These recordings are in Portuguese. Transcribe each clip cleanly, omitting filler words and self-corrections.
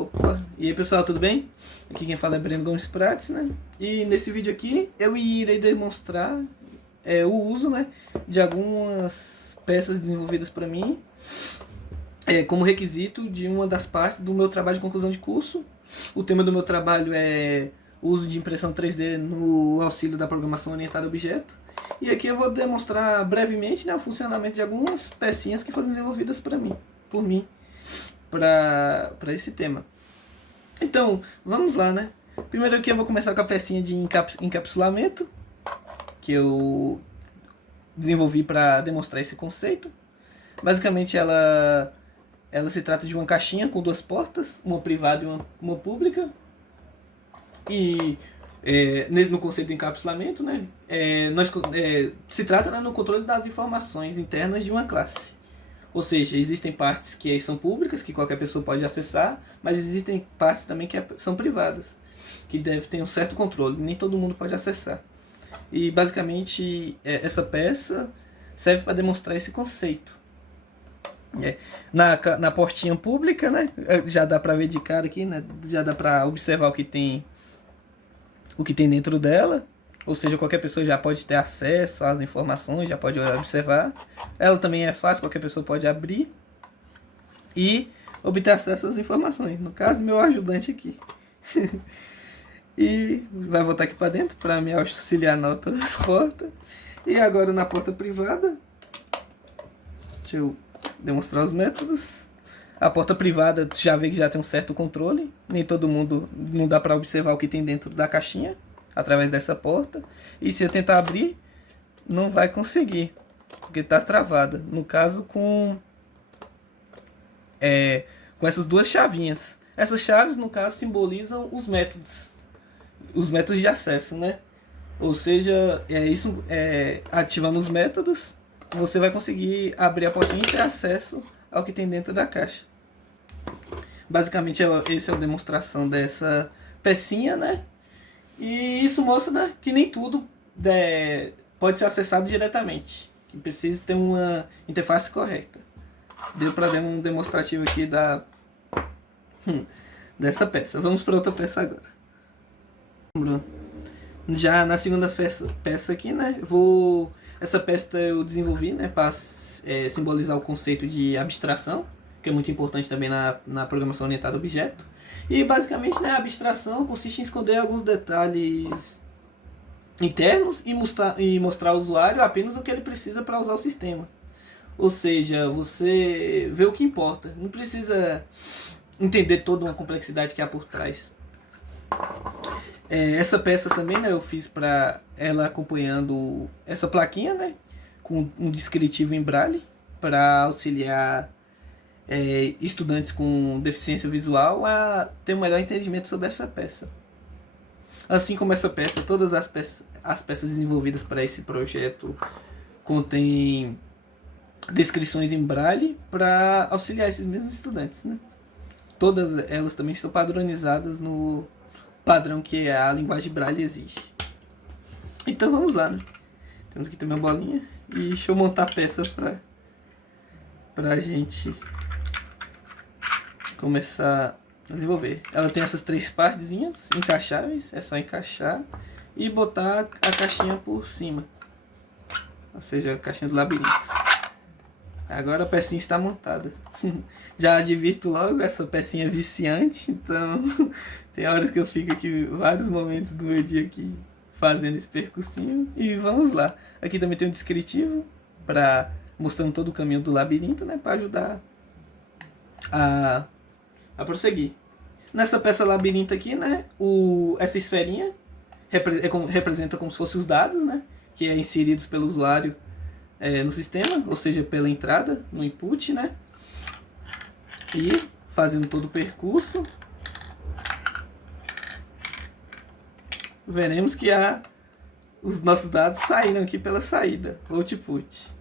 Opa, e aí pessoal, tudo bem? Aqui quem fala é Breno Gomes Prates, né? E nesse vídeo aqui eu irei demonstrar o uso, né, de algumas peças desenvolvidas para mim como requisito de uma das partes do meu trabalho de conclusão de curso. O tema do meu trabalho é o uso de impressão 3D no auxílio da programação orientada a objeto. E aqui eu vou demonstrar brevemente, né, o funcionamento de algumas pecinhas que foram desenvolvidas por mim, para esse tema. Então, vamos lá, né? Primeiro aqui eu vou começar com a pecinha de encapsulamento, que eu desenvolvi para demonstrar esse conceito. Basicamente ela se trata de uma caixinha com duas portas, uma privada e uma pública. E no conceito de encapsulamento, né, se trata, né, no controle das informações internas de uma classe. Ou seja, existem partes que são públicas, que qualquer pessoa pode acessar, mas existem partes também que são privadas, que devem ter um certo controle, nem todo mundo pode acessar. E basicamente essa peça serve para demonstrar esse conceito. Na portinha pública, né, já dá para ver de cara aqui, né, já dá para observar o que tem dentro dela. Ou seja, qualquer pessoa já pode ter acesso às informações, já pode observar. Ela também é fácil, qualquer pessoa pode abrir e obter acesso às informações. No caso, meu ajudante aqui. E vai voltar aqui para dentro para me auxiliar na outra porta. E agora na porta privada, deixa eu demonstrar os métodos. A porta privada já vê que já tem um certo controle. Nem todo mundo, não dá para observar o que tem dentro da caixinha através dessa porta. E se eu tentar abrir, não vai conseguir, porque está travada. No caso, com essas duas chavinhas. Essas chaves, no caso, simbolizam os métodos de acesso, né? Ou seja, ativando os métodos, você vai conseguir abrir a portinha e ter acesso ao que tem dentro da caixa. Basicamente, essa é a demonstração dessa pecinha, né? E isso mostra, né, que nem tudo pode ser acessado diretamente, que precisa ter uma interface correta. Deu para dar um demonstrativo aqui dessa peça. Vamos para outra peça agora. Já na segunda peça aqui, né, essa peça eu desenvolvi, né, para simbolizar o conceito de abstração, que é muito importante também na programação orientada a objeto. E basicamente, né, a abstração consiste em esconder alguns detalhes internos e mostrar ao usuário apenas o que ele precisa para usar o sistema. Ou seja, você vê o que importa, não precisa entender toda uma complexidade que há por trás. Essa peça também, né, eu fiz para ela acompanhando essa plaquinha, né, com um descritivo em braille para auxiliar estudantes com deficiência visual a ter um melhor entendimento sobre essa peça. Assim como essa peça, todas as peças desenvolvidas para esse projeto contêm descrições em braille para auxiliar esses mesmos estudantes, né? Todas elas também estão padronizadas no padrão que a linguagem braille exige. Então vamos lá, né? Temos aqui também uma bolinha e deixa eu montar a peça para a gente começar a desenvolver. Ela tem essas três partezinhas encaixáveis, é só encaixar e botar a caixinha por cima, ou seja, a caixinha do labirinto. Agora a pecinha está montada. Já advirto logo, essa pecinha é viciante, então tem horas que eu fico aqui, vários momentos do meu dia aqui fazendo esse percursinho. E vamos lá. Aqui também tem um descritivo mostrando todo o caminho do labirinto, né, para ajudar a prosseguir. Nessa peça labirinto aqui, né, essa esferinha representa como se fossem os dados, né, que é inseridos pelo usuário no sistema, ou seja, pela entrada, no input, né, e fazendo todo o percurso, veremos que os nossos dados saíram aqui pela saída, output.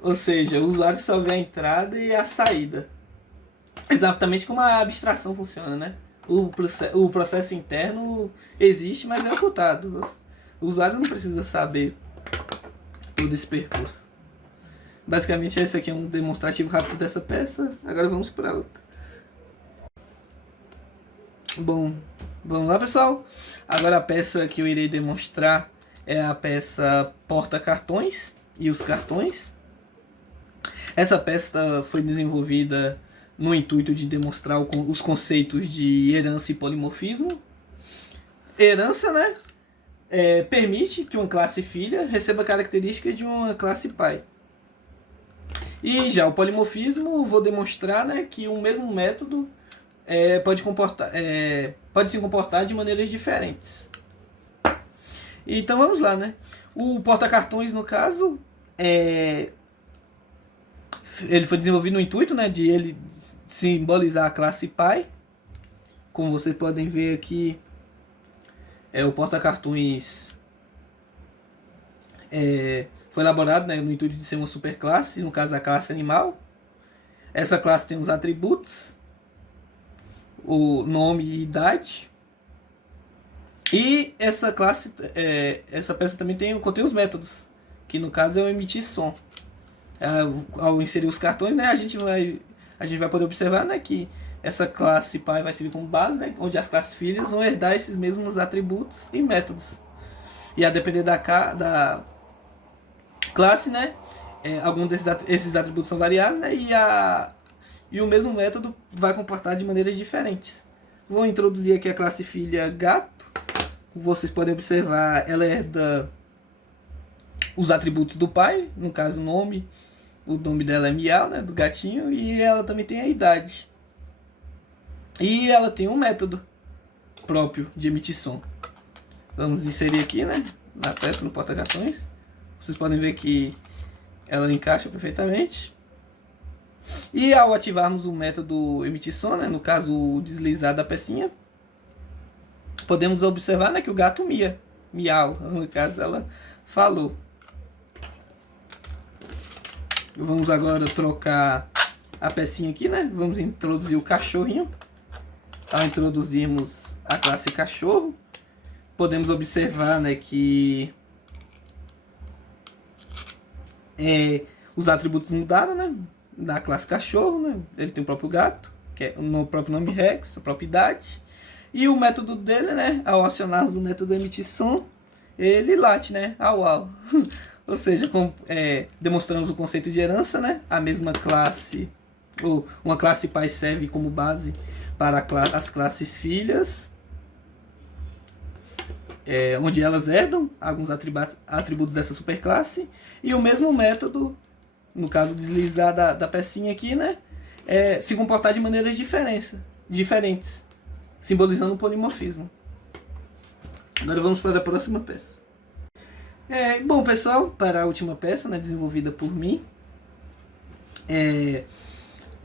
Ou seja, o usuário só vê a entrada e a saída. Exatamente como a abstração funciona, né? O processo interno existe, mas é ocultado. O usuário não precisa saber todo esse percurso. Basicamente esse aqui é um demonstrativo rápido dessa peça. Agora vamos para outra. Bom, vamos lá, pessoal. Agora a peça que eu irei demonstrar é a peça porta-cartões e os cartões. Essa peça foi desenvolvida no intuito de demonstrar os conceitos de herança e polimorfismo. Herança, né, permite que uma classe filha receba características de uma classe pai. E já o polimorfismo, vou demonstrar, né, que o mesmo método pode se comportar de maneiras diferentes. Então vamos lá, né? O porta-cartões, no caso, ele foi desenvolvido no intuito, né, de ele simbolizar a classe pai. Como vocês podem ver aqui, o porta-cartões foi elaborado, né, no intuito de ser uma superclasse, no caso a classe animal. Essa classe tem os atributos, o nome e idade. E essa classe, essa peça também contém os métodos, que no caso é o emitir som. Ao inserir os cartões, né, a gente vai poder observar, né, que essa classe pai vai servir como base, né, onde as classes filhas vão herdar esses mesmos atributos e métodos. E a depender da classe, né, alguns desses atributos são variados, né, e o mesmo método vai comportar de maneiras diferentes. Vou introduzir aqui a classe filha gato. Vocês podem observar, ela herda os atributos do pai, no caso o nome dela é Miau, né, do gatinho, e ela também tem a idade. E ela tem um método próprio de emitir som. Vamos inserir aqui, né, na peça, no porta-cartões. Vocês podem ver que ela encaixa perfeitamente. E ao ativarmos o método emitir som, né, no caso o deslizar da pecinha, podemos observar, né, que o gato miau, no caso ela falou. Vamos agora trocar a pecinha aqui, né? Vamos introduzir o cachorrinho. Ao introduzirmos a classe cachorro, podemos observar, né, que os atributos mudaram, né, da classe cachorro, né? Ele tem o próprio gato, que é o próprio nome Rex, a própria idade. E o método dele, né, ao acionarmos o método emitir som, ele late, né, au. Ou seja, demonstramos o conceito de herança, né, a mesma classe, ou uma classe pai serve como base para as classes filhas, onde elas herdam alguns atributos dessa superclasse, e o mesmo método, no caso deslizar da pecinha aqui, né, se comportar de maneiras diferentes, simbolizando o polimorfismo. Agora vamos para a próxima peça. Bom, pessoal, para a última peça, né, desenvolvida por mim,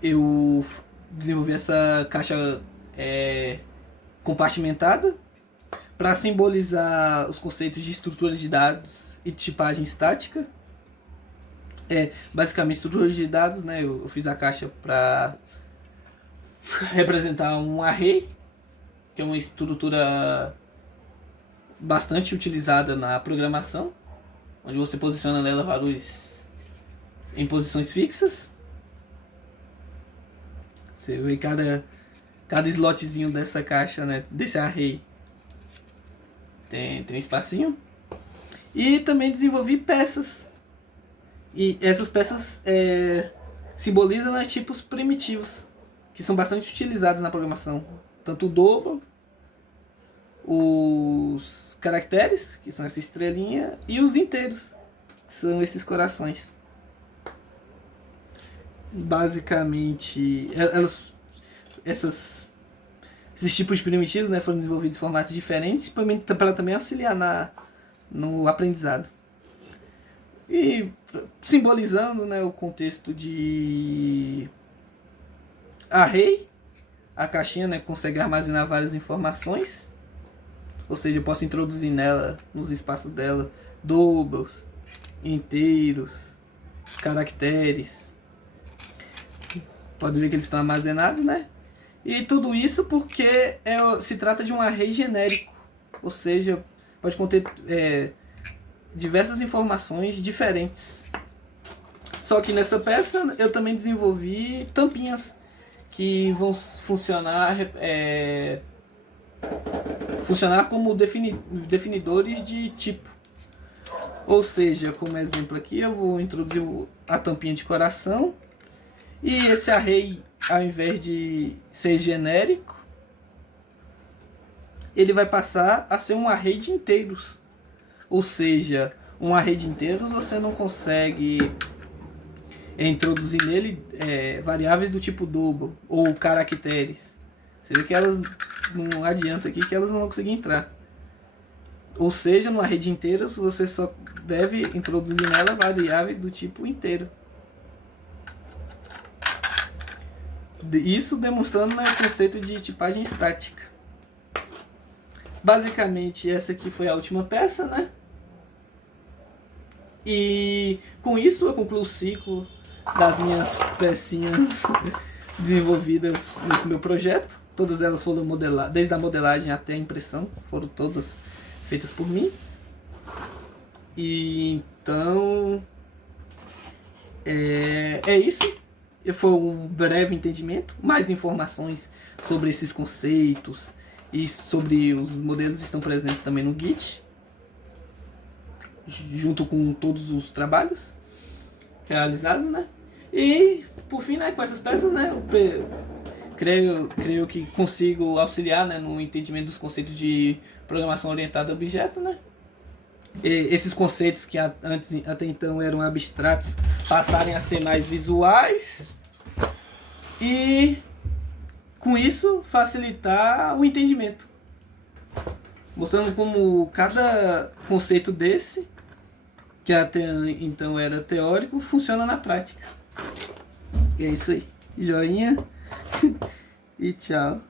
eu desenvolvi essa caixa compartimentada para simbolizar os conceitos de estruturas de dados e tipagem estática. Basicamente, estruturas de dados, né, eu fiz a caixa para representar um array, que é uma estrutura bastante utilizada na programação, onde você posiciona nela valores em posições fixas. Você vê cada slotzinho dessa caixa, né, desse array tem um espacinho. E também desenvolvi peças. E essas peças simbolizam, né, tipos primitivos, que são bastante utilizados na programação. Tanto o dobro, os caracteres, que são essa estrelinha, e os inteiros, que são esses corações. Basicamente, esses tipos primitivos, né, foram desenvolvidos em formatos diferentes para também auxiliar no aprendizado. E simbolizando, né, o contexto de array, a caixinha, né, consegue armazenar várias informações. Ou seja, eu posso introduzir nela, nos espaços dela, dobros, inteiros, caracteres. Pode ver que eles estão armazenados, né? E tudo isso porque se trata de um array genérico. Ou seja, pode conter diversas informações diferentes. Só que nessa peça eu também desenvolvi tampinhas que vão funcionar funcionar como definidores de tipo. Ou seja, como exemplo aqui, eu vou introduzir a tampinha de coração. E esse array, ao invés de ser genérico, ele vai passar a ser um array de inteiros. Ou seja, um array de inteiros você não consegue introduzir nele variáveis do tipo double ou caracteres. Você vê que elas não adianta aqui que elas não vão conseguir entrar. Ou seja, numa rede inteira você só deve introduzir nela variáveis do tipo inteiro. Isso demonstrando, né, o conceito de tipagem estática. Basicamente, essa aqui foi a última peça, né? E com isso eu concluo o ciclo das minhas pecinhas desenvolvidas nesse meu projeto. Todas elas foram modeladas, desde a modelagem até a impressão, foram todas feitas por mim. E então é isso. Foi um breve entendimento. Mais informações sobre esses conceitos e sobre os modelos estão presentes também no Git, junto com todos os trabalhos realizados, né? E por fim, né, com essas peças, né, eu creio que consigo auxiliar, né, no entendimento dos conceitos de programação orientada a objeto, né? E esses conceitos que até então eram abstratos passarem a ser mais visuais e com isso facilitar o entendimento, mostrando como cada conceito desse, que até então era teórico, funciona na prática. E é isso aí. Joinha e tchau.